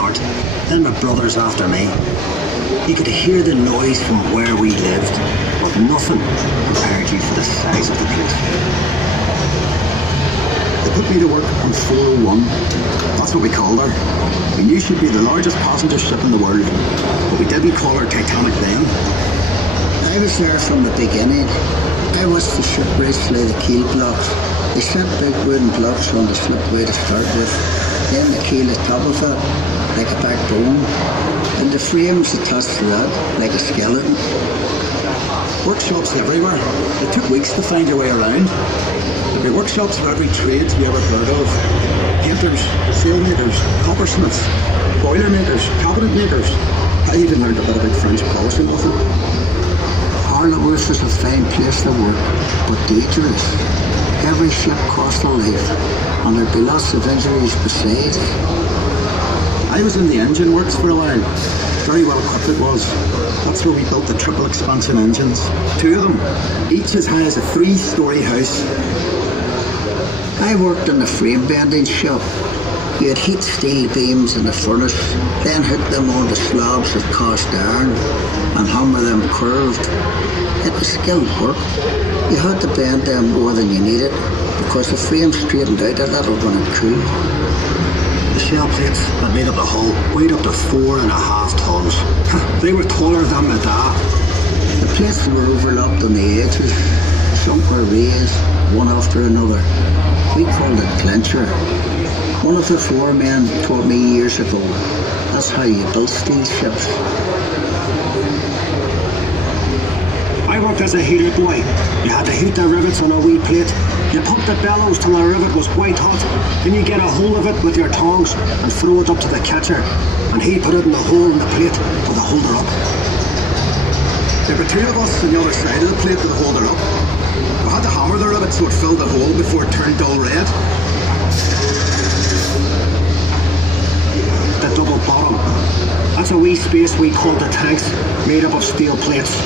start, then my brothers after me. You could hear the noise from where we lived, but nothing compared to the size of the place. They put me to work on 401. That's what we called her. We knew she'd be the largest passenger ship in the world, but we didn't call her Titanic then. I was there from the beginning. I watched the ship race lay the keel blocks. They set big wooden blocks on the slipway to start with, then the keel at top of it, like a backbone, and the frames attached to that, like a skeleton. Workshops everywhere. It took weeks to find your way around. There'd be workshops for every trade you ever heard of. Painters, sailmakers, coppersmiths, boiler makers, cabinet makers. I even learned a bit about French polishing with them. Harlowworth is a fine place to work, but dangerous. Every ship cost a life, and there'd be lots of injuries besides. I was in the engine works for a while. Very well equipped it was. That's where we built the triple expansion engines. 2 of them, each as high as a 3-story house. I worked in the frame bending shop. You'd heat steel beams in the furnace, then hook them onto slabs of cast iron and hammer them curved. It was skilled work. You had to bend them more than you needed because the frame straightened out a little when it cooled. The shell plates that made up the hull weighed up to 4.5 tons. They were taller than my dad. The plates were overlapped on the edges. Some were raised, one after another. We called it clincher. One of the foremen taught me years ago. That's how you built steel ships. I worked as a heater boy. You had to heat the rivets on a wee plate. You pump the bellows till the rivet was white hot. Then you get a hold of it with your tongs and throw it up to the catcher. And he put it in the hole in the plate with the holder up. There were 2 of us on the other side of the plate with the holder up. We had to hammer the rivet so it filled the hole before it turned dull red. The double bottom. That's a wee space we called the tanks, made up of steel plates.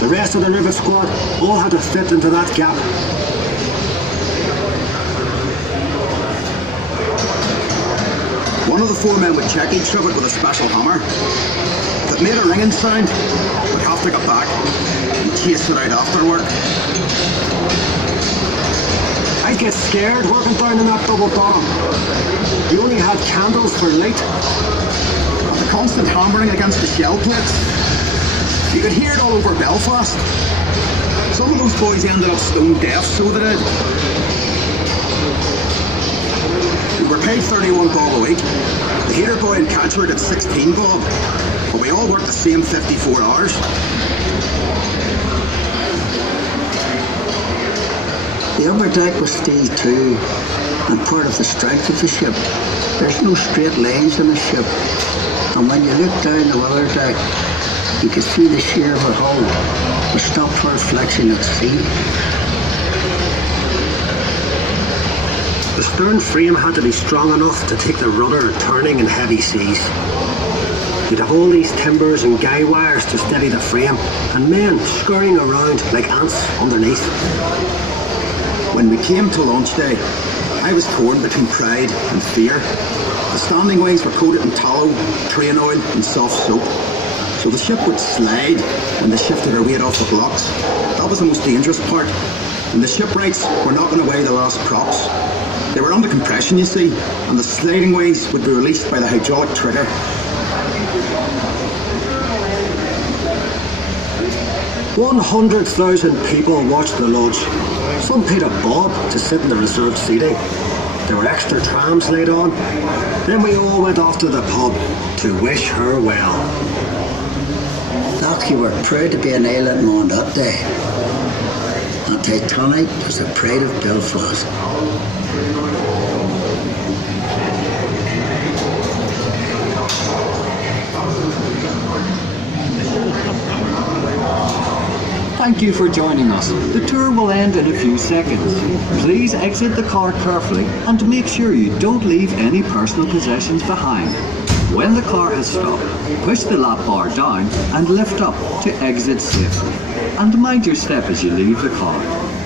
The rest of the rivet squad all had to fit into that gap. One of the foremen would check each rivet with a special hammer. If it made a ringing sound, we'd have to go back and chase it out after work. I'd get scared working down in that double bottom. You only had candles for light. And the constant hammering against the shell plates. You could hear it all over Belfast. Some of those boys ended up stone deaf, so they did. We were paid 31 bob a week. The heater boy and catcher got 16 bob. But we all worked the same 54 hours. The upper deck was steel too, and part of the strength of the ship. There's no straight lines in a ship, and when you look down the weather deck, you could see the sheer of her hull, which stopped her flexion at sea. The stern frame had to be strong enough to take the rudder turning in heavy seas. You'd have all these timbers and guy wires to steady the frame, and men scurrying around like ants underneath. When we came to launch day, I was torn between pride and fear. The standing ways were coated in tallow, train oil and soft soap. So the ship would slide when they shifted her weight off the blocks. That was the most dangerous part. And the shipwrights were knocking away the last props. They were under compression, you see, and the sliding ways would be released by the hydraulic trigger. 100,000 people watched the launch. Some paid a bob to sit in the reserved seating. There were extra trams laid on. Then we all went off to the pub to wish her well. Doc, you were proud to be an island man that day. And Titanic was the pride of Belfast. Thank you for joining us. The tour will end in a few seconds. Please exit the car carefully and make sure you don't leave any personal possessions behind. When the car has stopped, push the lap bar down and lift up to exit safely. And mind your step as you leave the car.